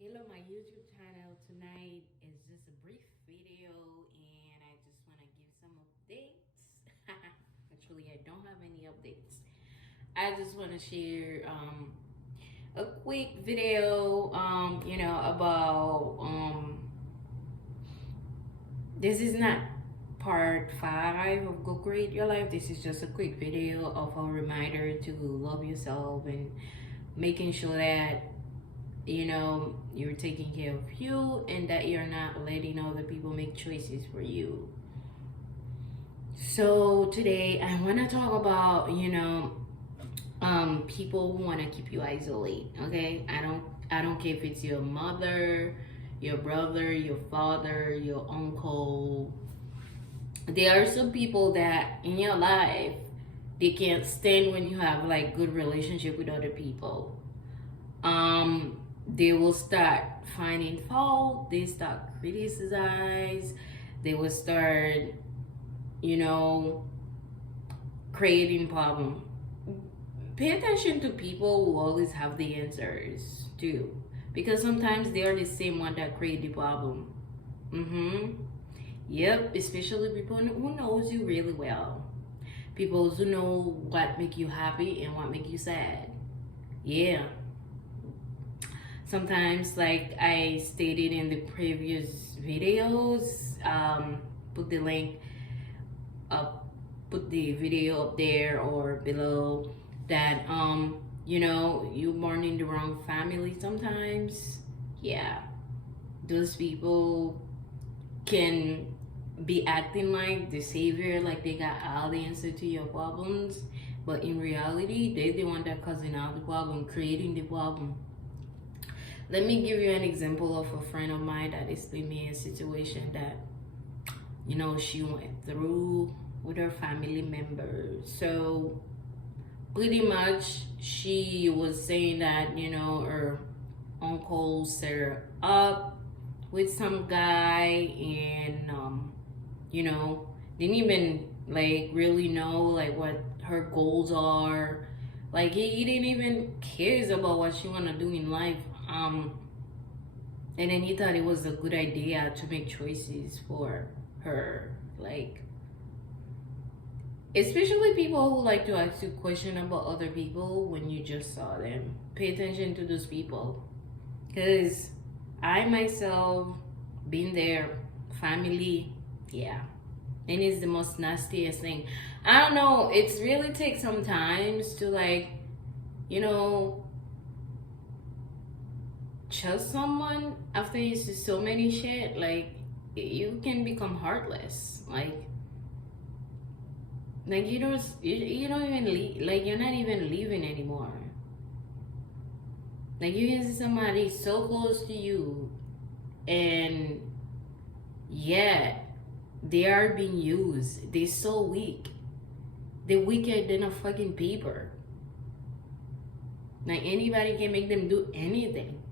Hello, my YouTube channel. Tonight is just a brief video, and I just want to give some updates. Actually, I don't have any updates. I just want to share a quick video, about this is not part 5 of Go Create Your Life. This is just a quick video of a reminder to love yourself and making sure that you're taking care of you and that you're not letting other people make choices for you. So today I want to talk about people who want to keep you isolated. Okay, I don't care if it's your mother, your brother, your father, your uncle. There are some people that in your life, they can't stand when you have like good relationship with other people. They will start finding fault, they start criticize, they will start creating problem. Pay attention to people who always have the answers too, because sometimes they are the same one that create the problem. Yep, especially people who knows you really well, people who know what make you happy and what make you sad. Yeah, sometimes, like I stated in the previous videos, put the link up, put the video up there or below, that you born in the wrong family sometimes. Yeah, those people can be acting like the savior, like they got all the answer to your problems, but in reality they're the one that causing all the problem, creating the problem. Let me give you an example of a friend of mine that explained me a situation that she went through with her family members. So pretty much she was saying that her uncle set her up with some guy, and didn't even like really know like what her goals are. Like he didn't even cares about what she wanna do in life. And then he thought it was a good idea to make choices for her. Like, especially people who like to ask you question about other people when you just saw them. Pay attention to those people, because I myself been there, family. Yeah, and it's the most nastiest thing. I don't know, it's really takes some times to like trust someone after you see so many shit. Like you can become heartless. Like you don't even like you're not even living anymore. Like you can see somebody so close to you, and yet they are being used. They're so weak. They're weaker than a fucking paper. Like anybody can make them do anything.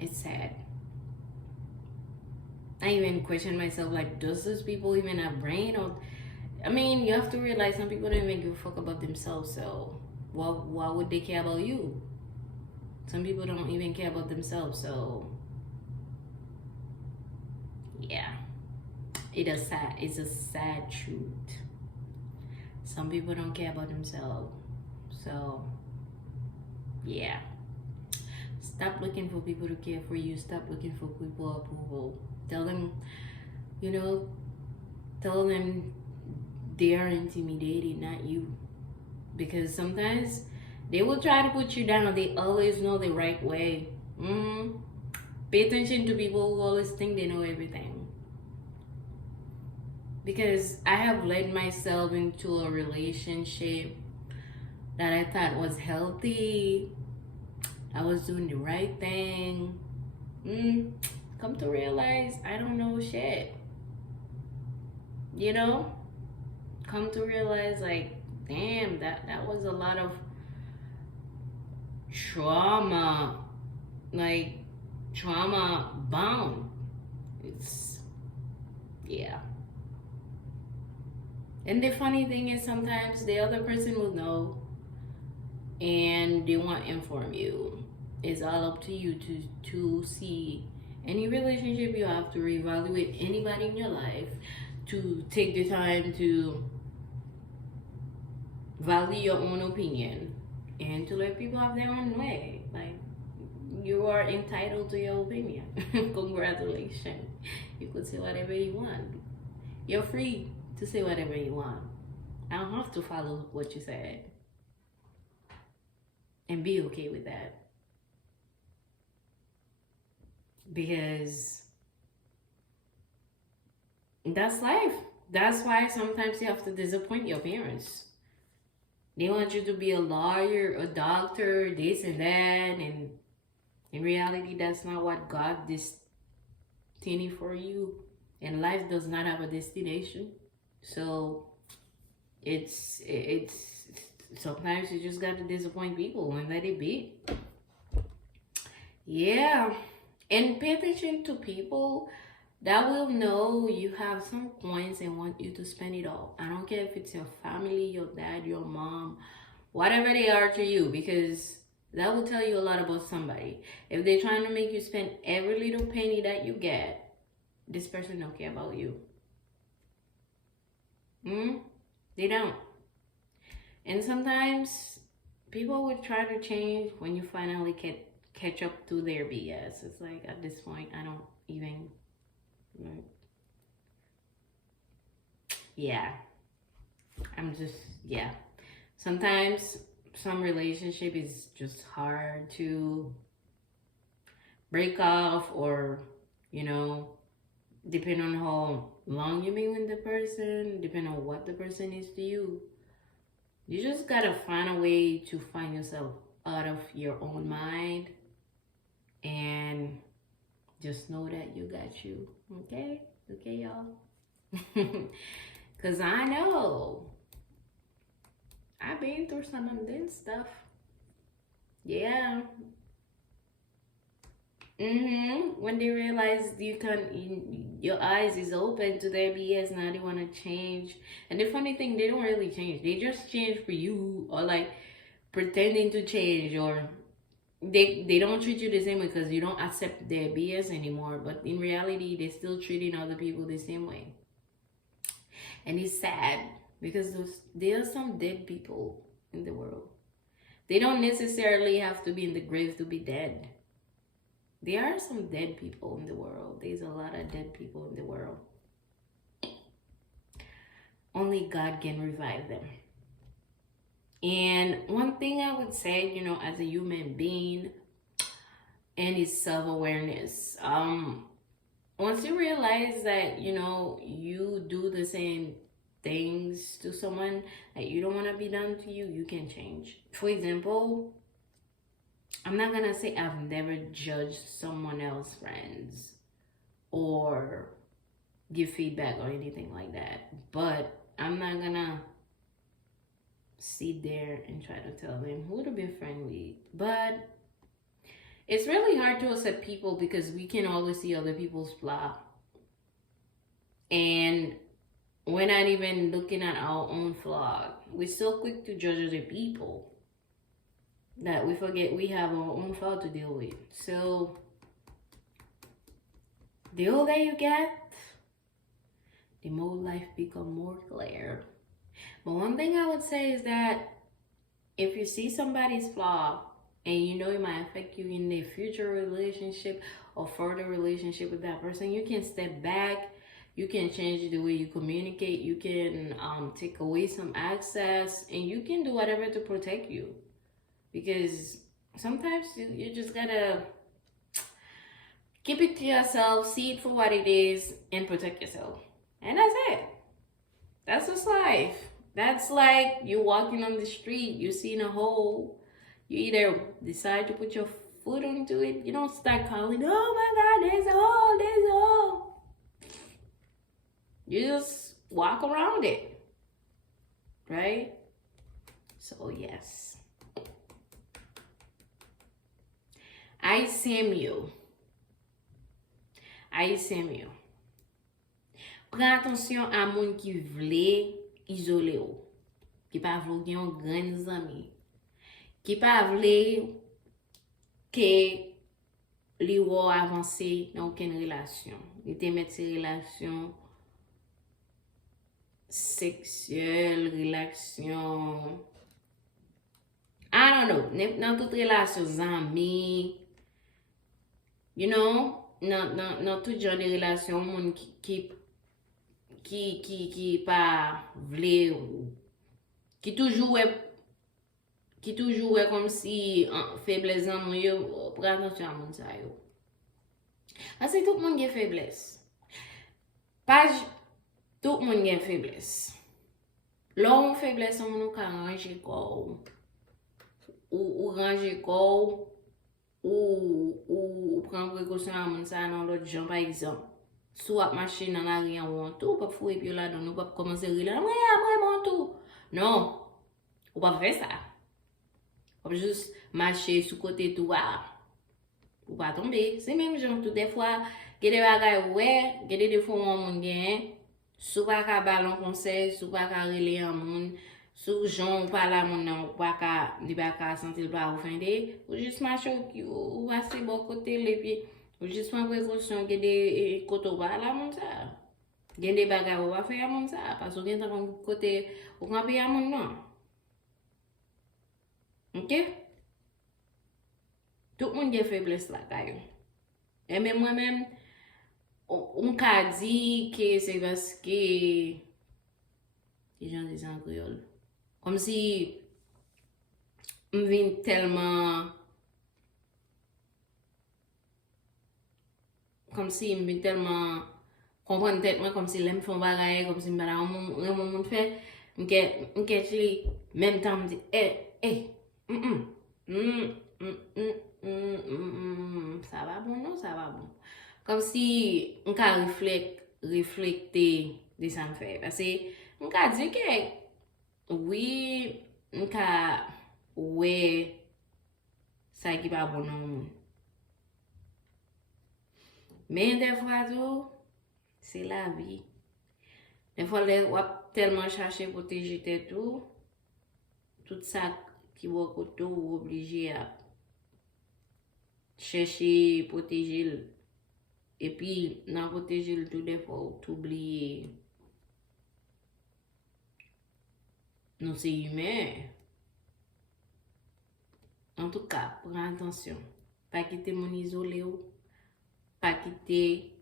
It's sad. I even question myself, like, does those people even have brain? Or I mean, you have to realize some people don't even give a fuck about themselves, so why would they care about you? Some people don't even care about themselves, so yeah. It's a sad truth. Some people don't care about themselves. So yeah. Stop looking for people to care for you. Stop looking for people approval. Tell them, tell them they are intimidated, not you. Because sometimes they will try to put you down. They always know the right way. Pay attention to people who always think they know everything. Because I have led myself into a relationship that I thought was healthy. I was doing the right thing. Come to realize I don't know shit. Come to realize, like, damn, that was a lot of trauma. Like, trauma bound. It's, yeah. And the funny thing is, sometimes the other person will know and they won't inform you. it's all up to you to see any relationship. You have to reevaluate anybody in your life, to take the time to value your own opinion and to let people have their own way. Like, you are entitled to your opinion. Congratulations. You could say whatever you want. You're free to say whatever you want. I don't have to follow what you said. And be okay with that. Because that's life. That's why sometimes you have to disappoint your parents. They want you to be a lawyer, a doctor, this and that, and in reality, that's not what God destined for you. And life does not have a destination. So it's sometimes you just got to disappoint people and let it be. Yeah. And pay attention to people that will know you have some coins and want you to spend it all. I don't care if it's your family, your dad, your mom, whatever they are to you, because that will tell you a lot about somebody. If they're trying to make you spend every little penny that you get, this person don't care about you. They don't. And sometimes people will try to change when you finally catch up to their BS. It's like, at this point, I don't even... Yeah. Sometimes some relationship is just hard to break off, or, depending on how long you've been with the person, depending on what the person is to you. You just gotta find a way to find yourself out of your own mind and just know that you got you. Okay, y'all? Because I know I've been through some of this stuff. Yeah. When they realize your eyes is open to their BS, now they want to change. And the funny thing, they don't really change. They just change for you, or like pretending to change, or they don't treat you the same way because you don't accept their BS anymore. But in reality, they're still treating other people the same way. And it's sad because there are some dead people in the world. They don't necessarily have to be in the grave to be dead. There are some dead people in the world. There's a lot of dead people in the world. Only God can revive them. And one thing I would say, as a human being, and is self-awareness. Once you realize that, you do the same things to someone that you don't want to be done to you, you can change. For example, I'm not gonna say I've never judged someone else's friends or give feedback or anything like that, but I'm not gonna sit there and try to tell them who to be friend with. But it's really hard to accept people because we can always see other people's flaw, and we're not even looking at our own flaw. We're so quick to judge other people that we forget we have our own flaw to deal with. So the older you get, the more life become more clear. But one thing I would say is that if you see somebody's flaw and it might affect you in a future relationship or further relationship with that person, you can step back. You can change the way you communicate. You can take away some access, and you can do whatever to protect you. Because sometimes you just gotta keep it to yourself, see it for what it is, and protect yourself. And that's it. That's just life. That's like you walking on the street, you see a hole, you either decide to put your foot onto it. You don't start calling, oh my God, there's a hole, there's a hole. You just walk around it, right? So yes. I Samuel. Prends attention à moun qui vle isolé ou. Qui pa vle gen yon gran zami. Qui pa vle que li wò avancé dans aucune relation. Il te met ses relations sexuelles, relations, I don't know, dans toute relation amis, you know, dans tout genre de relation, moun qui pas vle ou qui toujours est comme si faiblesse en moun yo, prends attention à moun sa yo. Parce que tout le monde a faiblesse. Pas tout le monde a faiblesse. L'homme faiblesse on nous ka ranger corps ou ranger corps ou prendre précaution à moun sa dans l'autre gens par exemple. Soit machine dans la rien ou en tout, pas fouiller puis là nous pas commencer riler. Ouais, vraiment tout. Non. On pas faire ça. On juste marcher sous côté tout ou pas tomber. C'est même genre tout des fois que des bagages ouais, que des fois on gagne. Sou pas ka ballon conseil, sou pas ka relé en moun, sou jon ou pas la moun nan ou pas ka li pas ka sentir pas offender, ou juste marcher ou passer bon côté les pieds, ou juste prendre précaution que des côté pas la moun ça. Gen des bagages ou pas faire moun ça parce que gen tant côté ou camper à moun non. OK? Tout le monde a faiblesse là kayo. Et même moi-même on ka dit que c'est parce que les gens disent en créole. Comme si on vient tellement comprendre tête moi comme si l'aime font bagaille comme si madame mon fait m'ke même temps me dit ça va bon non ça va bon. Comme si on ka réfléchir de ça me fait parce que on ka dit que oui on ka ouais ça qui pas bon non mais des fois tout c'est la vie des fois les on tellement chercher protéger tout ça qui va côté obligé à chercher protéger et puis dans protéger le tout des fois t'oublier non c'est humain en tout cas prends attention pas quitter mon isolé ou pas quitter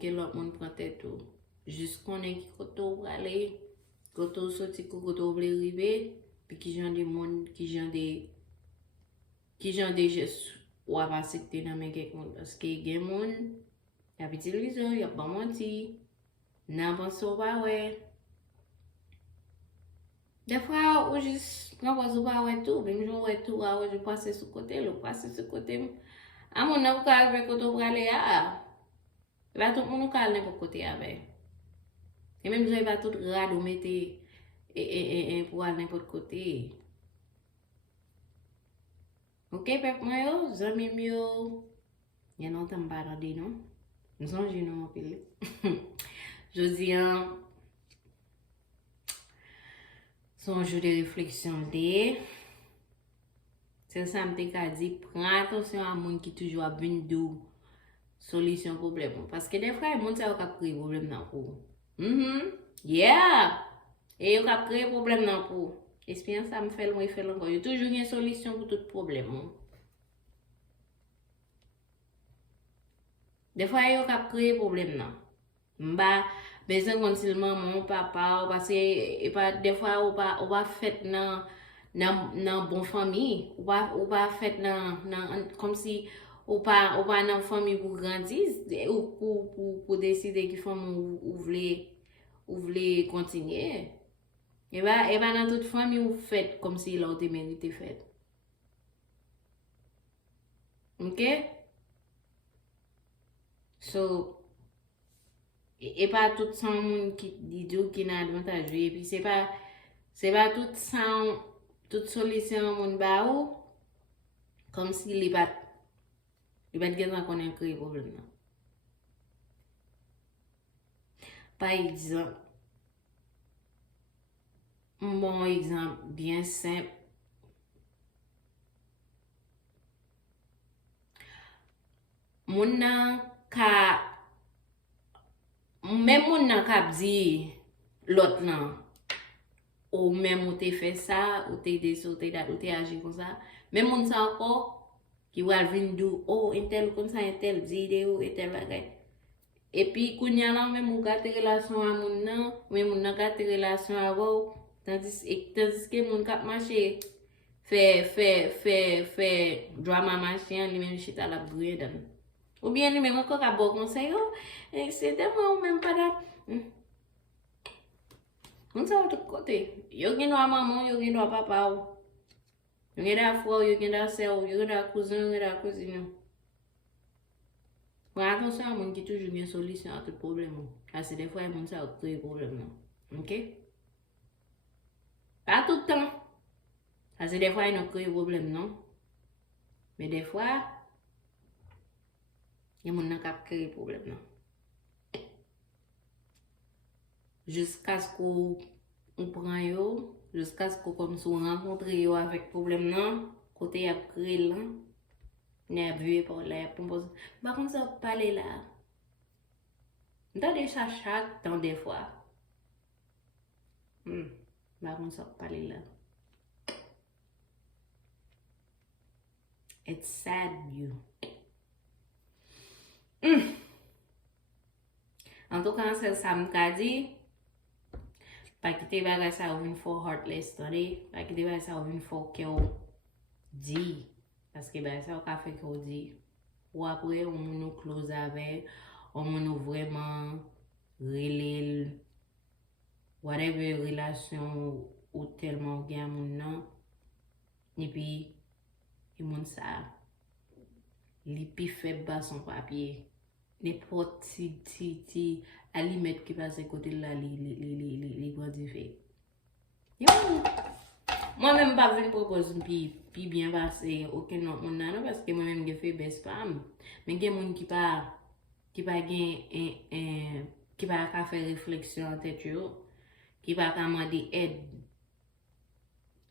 que l'autre monde prend tête tout juste connaît qui côté ou aller côté sorti côté ou vle river puis qui genre de monde qui genre de gestes ou à accepter dans mes quelqu'un parce que gen monde y a petit raison y a pas menti n'a pensé pas ouais des fois ou juste quand vous pas ouais tout même jour ouais tout je passe sur côté le passe sur côté à mon n'a pas avec côté pour aller va tout monde calme n'importe côté avec et même je va tout rado mettre et pour aller n'importe côté. OK peuple moi yo zami yo y non t'en pas de non nous sommes non pile je dis son jour de réflexion c'est ça me dit prends attention à moun qui toujours a une dou solution problème parce que des fois moun ça va créer problème dans pour yeah et yo va créer problème dans pour expérience ça me fait loin fait encore yo toujours une solution pour tout problème des fois yo va créer problème non m'ba besoin continuellement mon papa parce que et pas des fois ou pas fait dans bonne famille ou pas fait dans comme si ou pas dans famille pour grandir ou pour décider qui femme ou voulez continuer et bah dans toute famille ou fait comme si l'autre mérité fait. OK so et pas tout ça monde qui dit qui n'a avantage et puis c'est pas tout ça toute solution monde ba ou comme si les pas gen connait créer problème là. Par exemple un bon exemple bien simple moun nan ka même moun nan ka di l'autre nan ou même ou te fait ça ou te de ça ou te agi comme ça même moun sa encore qui va venir dire oh intel comme ça intel vidéo et tel bagay et puis kounya là même ou gâte relation à moun nan même moun nan gâte relation à vous tandis que moun k'ap marcher fait drama machin lui même chita la brûler dan ou bien lui même encore à bon conseil oh c'est tellement même pas là on sa de côté yo gen droit maman yo gen droit papa yo gen droit frère yo gen droit sœur yo gen droit cousin yo gen droit cousine mais attention à moun qui toujours une solution à tout problème parce que des fois moun ça créer problème OK pas tout le temps parce que des fois il crée problème non mais des fois il y a moun qui créer problème non jusqu'à ce qu'on prend yo jusqu'à ce qu'on comme si on rencontre yo avec problème non côté y a créé là n'a vu pour là pour par contre ça parler là dans des chaque temps des fois par contre ça parler là it's sad you en tout cas c'est ça me dit pas quitter bagay ça ou une for heartless story pas quitter bagay ça ou une for que dit parce que bagay ça au café que dit ou après on nous close avec on nous vraiment relé whatever relation ou tellement bien mon nom et puis il monte ça li pi fait bas son papier n'importe ti alimètre qui passe côté là les grandi fait moi même pas venir propose puis bien passer aucun autre monde non parce que moi même j'ai fait best femme mais gen monde qui pas gain qui pas faire réflexion en tête yo qui pas demander aide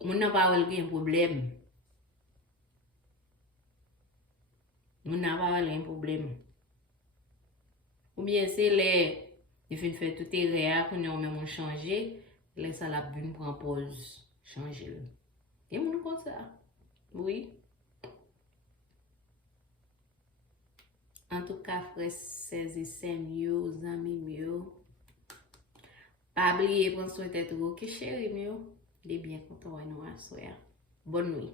moun n'a pas un problème moun n'a pas un problème ou bien c'est les il fait faire tout erreur qu'on a même changer laisse ça la bune prend pause changer et moun comme ça oui en tout cas frères et sœurs yo amis yo pas oublier prendre soin tête que chéri yo les bien content nous à soir bonne nuit